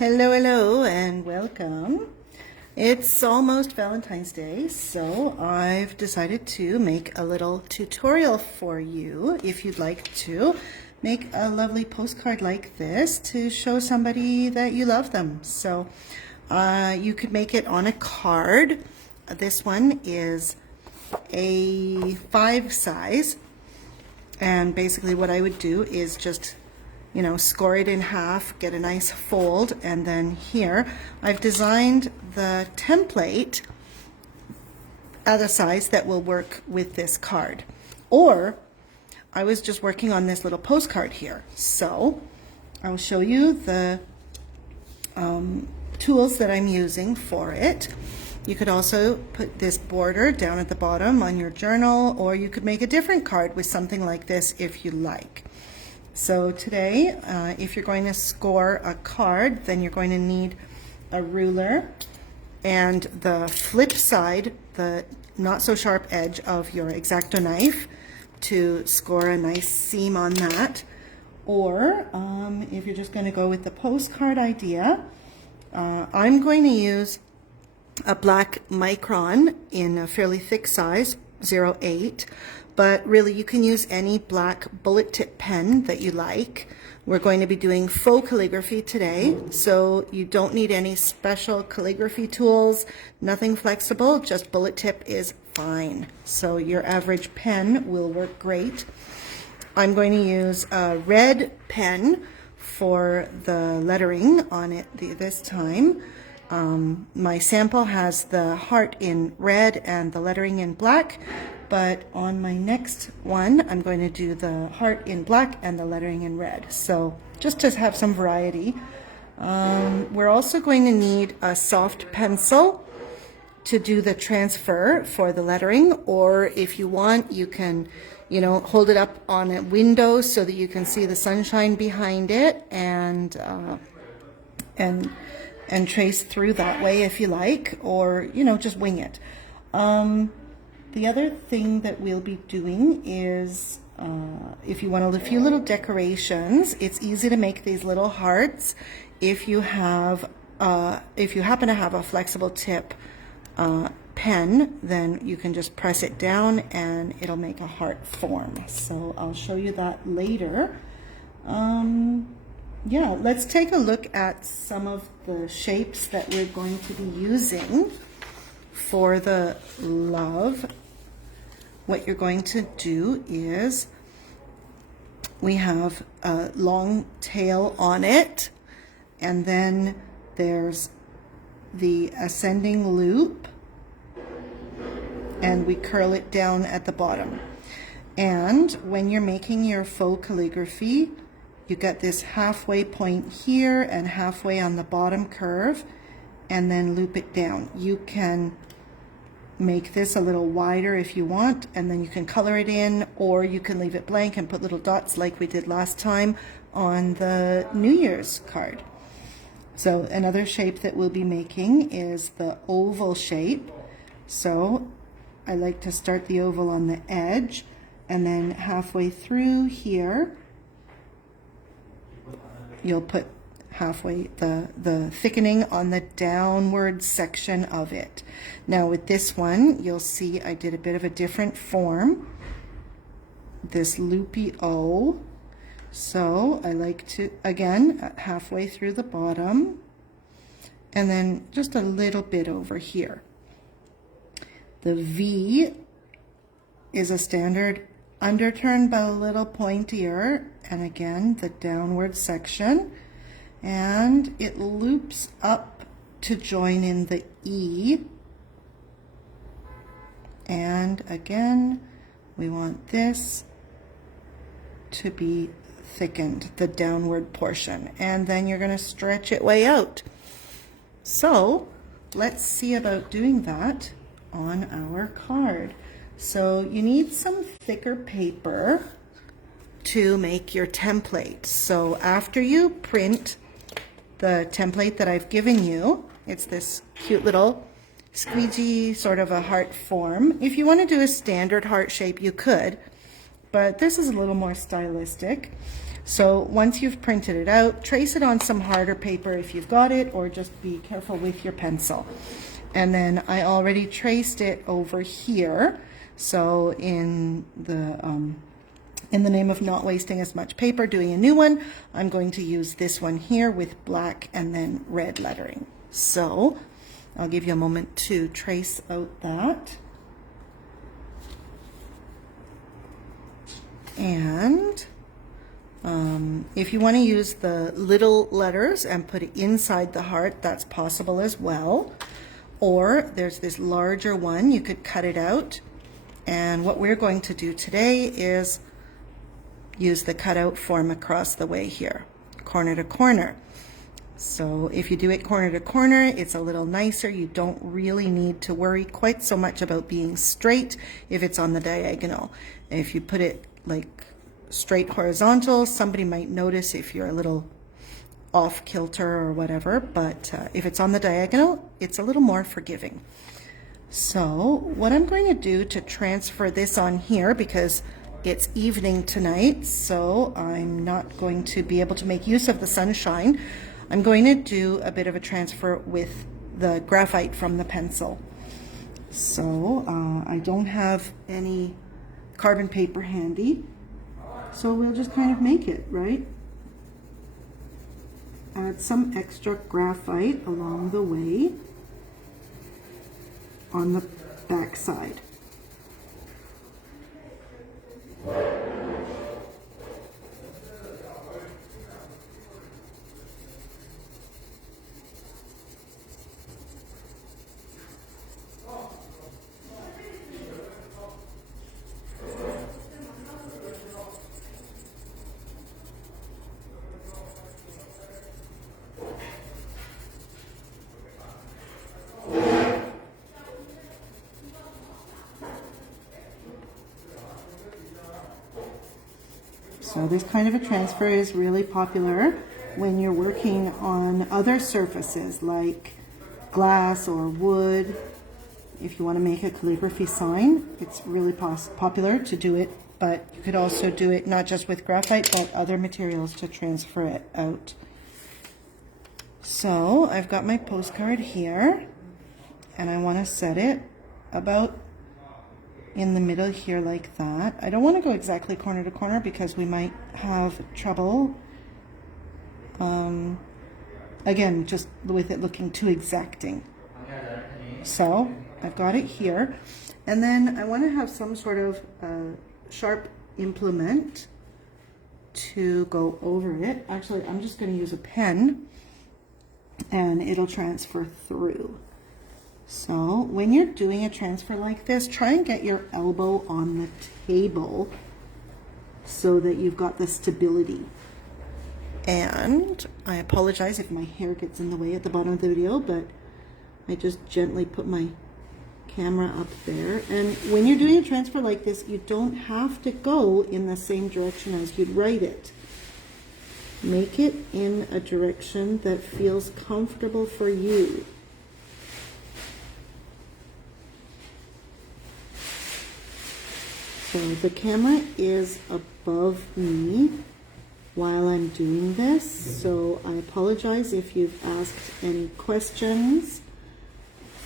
Hello, hello, and welcome. It's almost Valentine's Day, so I've decided to make a little tutorial for you if you'd like to make a lovely postcard like this to show somebody that you love them. So you could make it on a card. This one is a 5 size, and basically what I would do is just score it in half, get a nice fold, and then here I've designed the template at a size that will work with this card. Or I was just working on this little postcard here, so I'll show you the tools that I'm using for it. You could also put this border down at the bottom on your journal, or you could make a different card with something like this if you like. So today, if you're going to score a card, then you're going to need a ruler and the flip side, the not so sharp edge of your X-Acto knife to score a nice seam on that. Or if you're just going to go with the postcard idea, I'm going to use a black micron in a fairly thick size, 0.8. But really you can use any black bullet tip pen that you like. We're going to be doing faux calligraphy today, so you don't need any special calligraphy tools, nothing flexible, just bullet tip is fine. So your average pen will work great. I'm going to use a red pen for the lettering on it this time. My sample has the heart in red and the lettering in black, but on my next one I'm going to do the heart in black and the lettering in red, so just to have some variety. We're also going to need a soft pencil to do the transfer for the lettering, or if you want you can hold it up on a window so that you can see the sunshine behind it and trace through that way if you like, or just wing it. The other thing that we'll be doing is if you want a few little decorations, it's easy to make these little hearts if you happen to have a flexible tip pen. Then you can just press it down and it'll make a heart form. So I'll show you that later. Yeah, let's take a look at some of the shapes that we're going to be using for the love. What you're going to do is we have a long tail on it, and then there's the ascending loop, and we curl it down at the bottom. And when you're making your faux calligraphy, you get this halfway point here and halfway on the bottom curve, and then loop it down. You can make this a little wider if you want, and then you can color it in, or you can leave it blank and put little dots like we did last time on the New Year's card. So another shape that we'll be making is the oval shape. So I like to start the oval on the edge, and then halfway through here you'll put halfway the thickening on the downward section of it. Now with this one, you'll see I did a bit of a different form, this loopy O. So I like to, again, halfway through the bottom, and then just a little bit over here. The V is a standard underturn, but a little pointier, and again the downward section, and it loops up to join in the E, and again we want this to be thickened, the downward portion, and then you're going to stretch it way out. So let's see about doing that on our card. So you need some thicker paper to make your template. So after you print the template that I've given you, it's this cute little squeegee sort of a heart form. If you want to do a standard heart shape, you could, but this is a little more stylistic. So once you've printed it out, trace it on some harder paper if you've got it, or just be careful with your pencil. And then I already traced it over here. So in the name of not wasting as much paper, doing a new one, I'm going to use this one here with black and then red lettering. So I'll give you a moment to trace out that. And if you want to use the little letters and put it inside the heart, that's possible as well. Or there's this larger one, you could cut it out. And what we're going to do today is use the cutout form across the way here, corner to corner. So if you do it corner to corner, it's a little nicer. You don't really need to worry quite so much about being straight if it's on the diagonal. And if you put it like straight horizontal, somebody might notice if you're a little off kilter or whatever, but if it's on the diagonal, it's a little more forgiving. So what I'm going to do to transfer this on here, because it's evening tonight, so I'm not going to be able to make use of the sunshine, I'm going to do a bit of a transfer with the graphite from the pencil. So I don't have any carbon paper handy, so we'll just kind of make it, right? Add some extra graphite along the way on the back side. So this kind of a transfer is really popular when you're working on other surfaces like glass or wood. If you want to make a calligraphy sign, it's really popular to do it, but you could also do it not just with graphite, but other materials to transfer it out. So I've got my postcard here, and I want to set it about in the middle here like that. I don't want to go exactly corner to corner because we might have trouble, again, just with it looking too exacting. So I've got it here, and then I want to have some sort of sharp implement to go over it. Actually, I'm just going to use a pen and it'll transfer through. So when you're doing a transfer like this, try and get your elbow on the table so that you've got the stability. And I apologize if my hair gets in the way at the bottom of the video, but I just gently put my camera up there. And when you're doing a transfer like this, you don't have to go in the same direction as you'd write it. Make it in a direction that feels comfortable for you. So the camera is above me while I'm doing this, so I apologize if you've asked any questions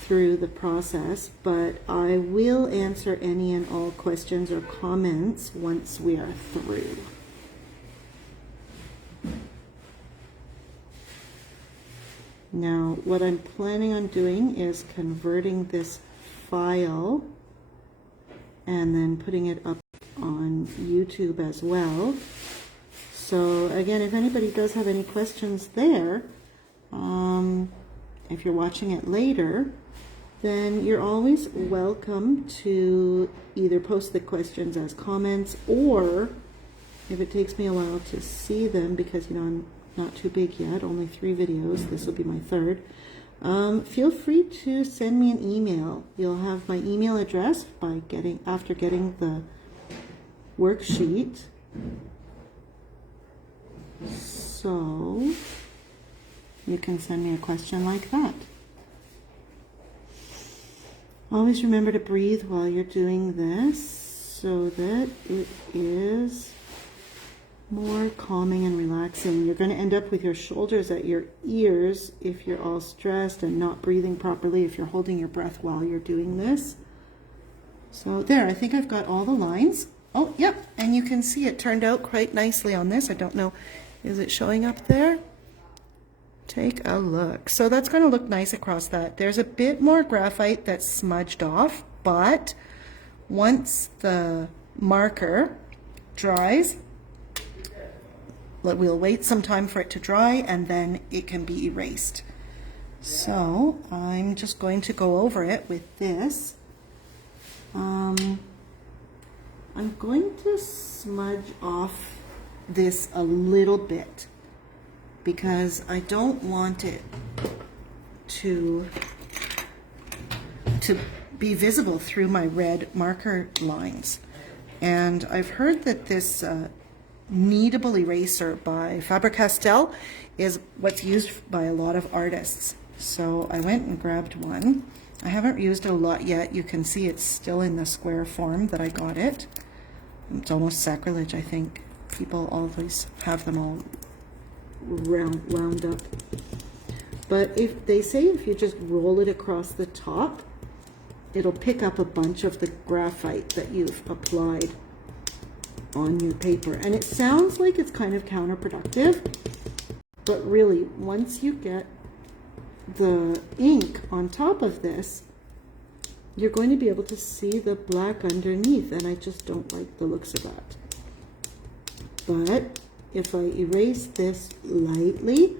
through the process, but I will answer any and all questions or comments once we are through. Now, what I'm planning on doing is converting this file and then putting it up on YouTube as well. So again, if anybody does have any questions there, if you're watching it later, then you're always welcome to either post the questions as comments, or if it takes me a while to see them, because you know I'm not too big yet, only 3 videos, this will be my 3rd. Feel free to send me an email. You'll have my email address after getting the worksheet. So you can send me a question like that. Always remember to breathe while you're doing this so that it is more calming and relaxing. You're going to end up with your shoulders at your ears if you're all stressed and not breathing properly, if you're holding your breath while you're doing this. So there, I think I've got all the lines. Oh, yep, and you can see it turned out quite nicely on this. I don't know, is it showing up there? Take a look. So that's going to look nice across that. There's a bit more graphite that's smudged off, but once the marker dries, we'll wait some time for it to dry and then it can be erased. So I'm just going to go over it with this. I'm going to smudge off this a little bit because I don't want it to be visible through my red marker lines. And I've heard that this kneadable eraser by Faber-Castell is what's used by a lot of artists. So I went and grabbed one. I haven't used it a lot yet. You can see it's still in the square form that I got it. It's almost sacrilege, I think. People always have them all wound up. But if they say if you just roll it across the top, it'll pick up a bunch of the graphite that you've applied on your paper. And it sounds like it's kind of counterproductive, but really, once you get the ink on top of this, you're going to be able to see the black underneath, and I just don't like the looks of that. But if I erase this lightly,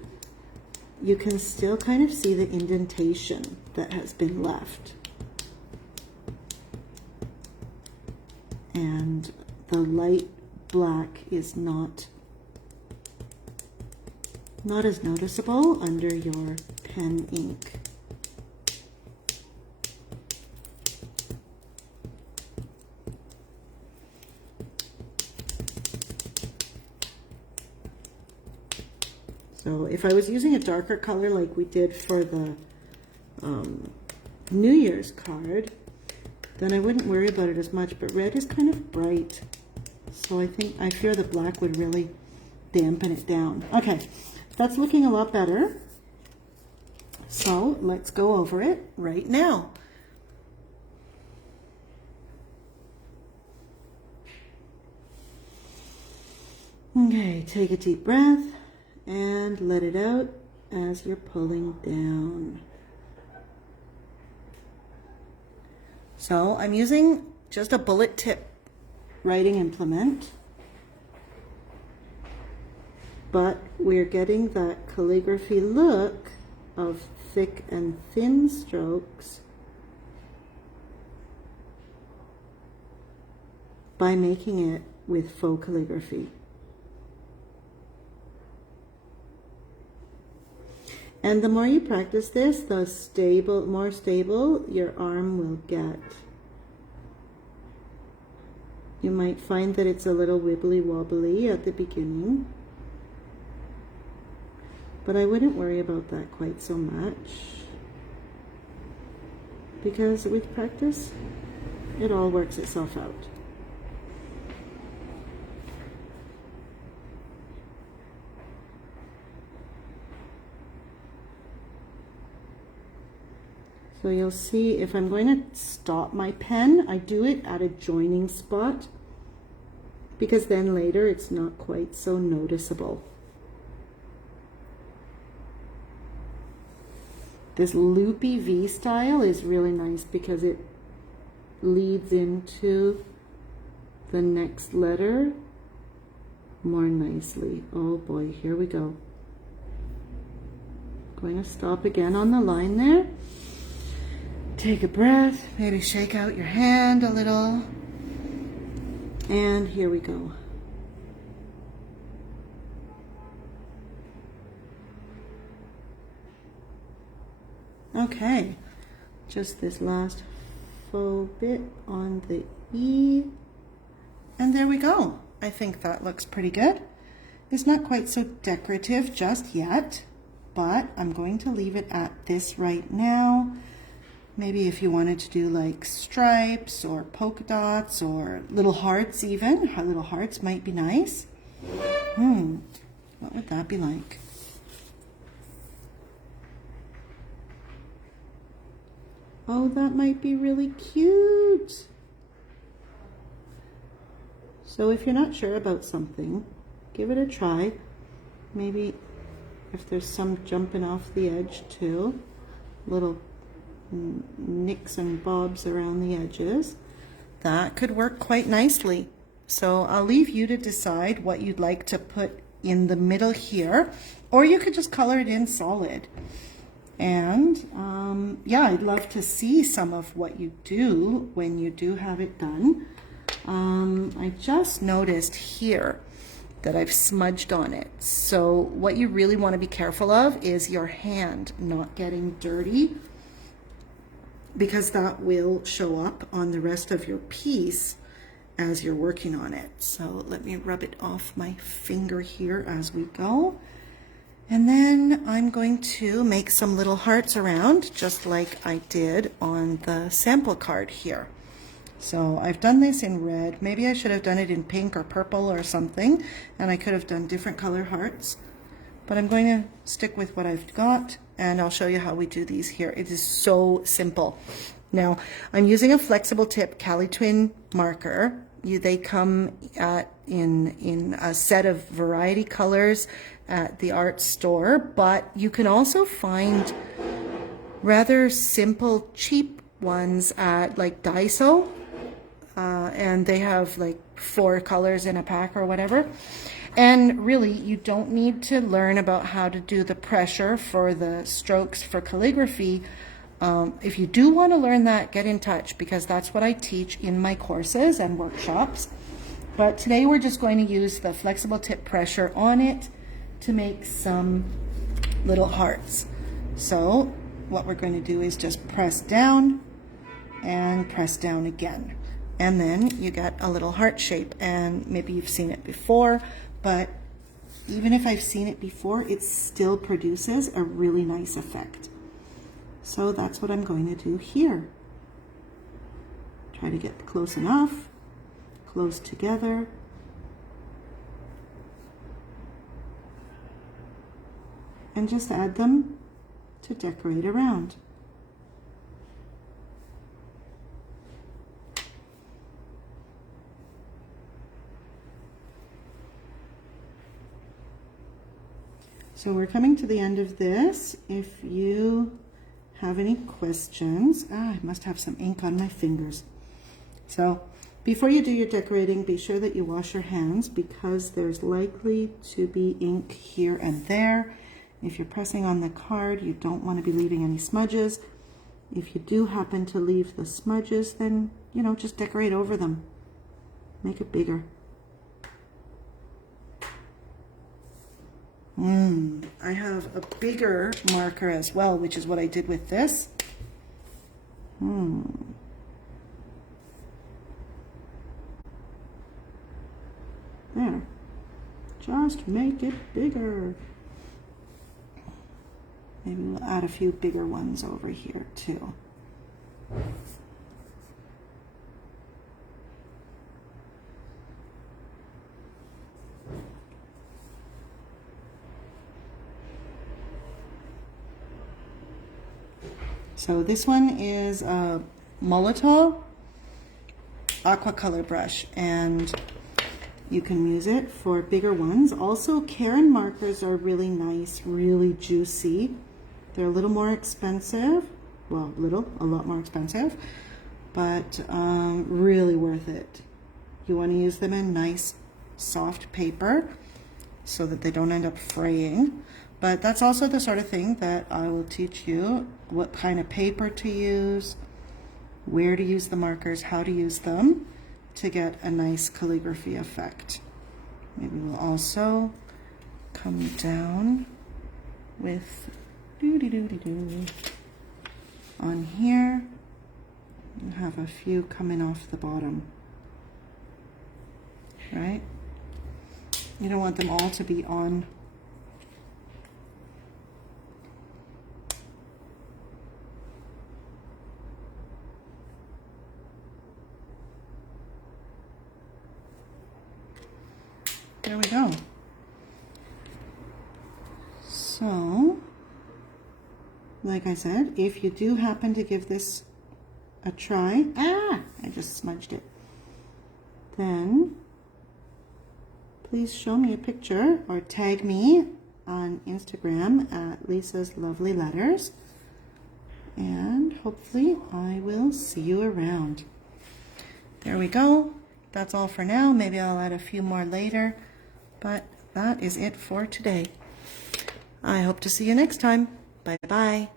you can still kind of see the indentation that has been left. And the light black is not as noticeable under your pen ink. So if I was using a darker color like we did for the New Year's card, then I wouldn't worry about it as much, but red is kind of bright. So I fear the black would really dampen it down. Okay, that's looking a lot better. So let's go over it right now. Okay, take a deep breath and let it out as you're pulling down. So I'm using just a bullet tip writing implement, but we're getting that calligraphy look of thick and thin strokes by making it with faux calligraphy. And the more you practice this, the more stable your arm will get. You might find that it's a little wibbly wobbly at the beginning, but I wouldn't worry about that quite so much, because with practice, it all works itself out. So you'll see if I'm going to stop my pen, I do it at a joining spot, because then later it's not quite so noticeable. This loopy V style is really nice because it leads into the next letter more nicely. Oh boy, here we go. Going to stop again on the line there. Take a breath, maybe shake out your hand a little. And here we go. Okay, just this last faux bit on the E. And there we go. I think that looks pretty good. It's not quite so decorative just yet, but I'm going to leave it at this right now. Maybe if you wanted to do like stripes or polka dots or little hearts even, little hearts might be nice. What would that be like? Oh, that might be really cute. So if you're not sure about something, give it a try. Maybe if there's some jumping off the edge too, little nicks and bobs around the edges, that could work quite nicely. So I'll leave you to decide what you'd like to put in the middle here, or you could just color it in solid. And yeah, I'd love to see some of what you do when you do have it done. I just noticed here that I've smudged on it. So what you really want to be careful of is your hand not getting dirty, because that will show up on the rest of your piece as you're working on it. So let me rub it off my finger here as we go. And then I'm going to make some little hearts around, just like I did on the sample card here. So I've done this in red. Maybe I should have done it in pink or purple or something, and I could have done different color hearts. But I'm going to stick with what I've got, and I'll show you how we do these here. It is so simple. Now, I'm using a flexible tip Cali Twin marker. They come in a set of variety colors at the art store, but you can also find rather simple, cheap ones at like Daiso, and they have like 4 colors in a pack or whatever. And really, you don't need to learn about how to do the pressure for the strokes for calligraphy. If you do want to learn that, get in touch, because that's what I teach in my courses and workshops. But today we're just going to use the flexible tip pressure on it to make some little hearts. So what we're going to do is just press down and press down again. And then you get a little heart shape, and maybe you've seen it before, but even if I've seen it before, it still produces a really nice effect. So that's what I'm going to do here. Try to get close enough, close together. And just add them to decorate around. So we're coming to the end of this. If you have any questions, I must have some ink on my fingers. So before you do your decorating, be sure that you wash your hands, because there's likely to be ink here and there. If you're pressing on the card, you don't want to be leaving any smudges. If you do happen to leave the smudges, then, you know, just decorate over them. Make it bigger. I have a bigger marker as well, which is what I did with this. There. Just make it bigger. Maybe we'll add a few bigger ones over here too. So this one is a Molotow aqua color brush, and you can use it for bigger ones. Also, Karen markers are really nice, really juicy. They're a little more expensive. Well, a lot more expensive, but really worth it. You want to use them in nice, soft paper so that they don't end up fraying. But that's also the sort of thing that I will teach you, what kind of paper to use, where to use the markers, how to use them to get a nice calligraphy effect. Maybe we'll also come down with on here and have a few coming off the bottom, right? You don't want them all to be on. there we go. So, like I said, if you do happen to give this a try, I just smudged it, then please show me a picture or tag me on Instagram at Lisa's Lovely Letters, and hopefully I will see you around. There we go. That's all for now. Maybe I'll add a few more later, but that is it for today. I hope to see you next time. Bye-bye.